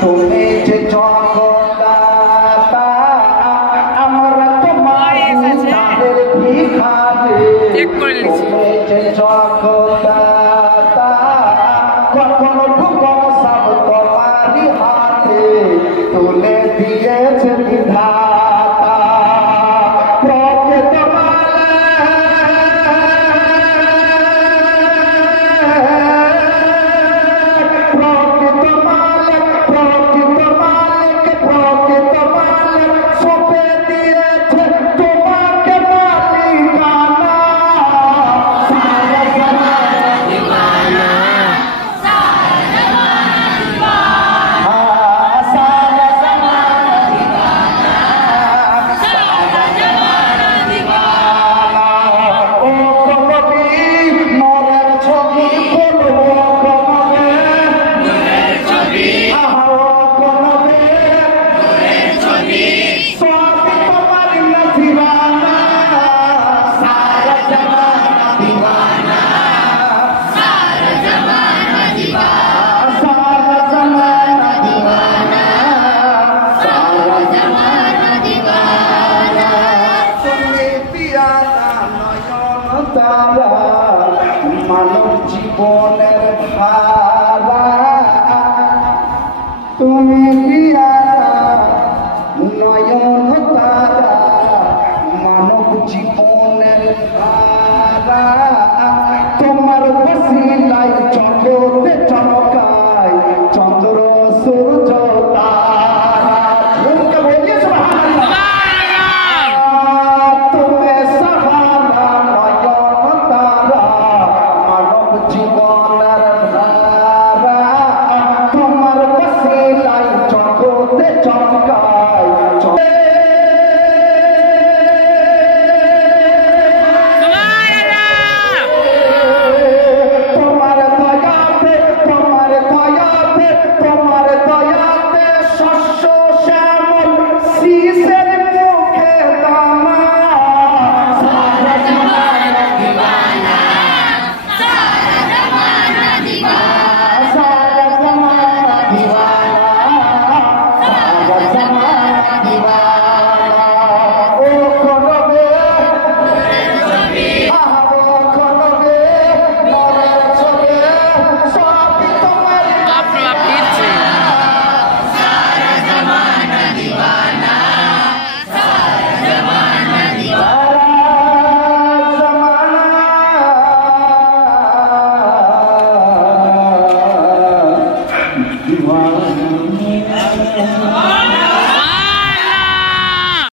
তুমি যে জগদাতা আমরা তোমার ভিখারি তুমি যে জগদাতা কখনো ভুকম সব তোমারই হাতে তুলে দিয়েছে বিধাতা প্রকৃত মানব জীবনের ধারা তুমি নয়ন তারা মানব জীবনের ধারা তোমার বসিলাই জগতে চমকায় চন্দ্র সূর্য তারা বলিয়ে Wow.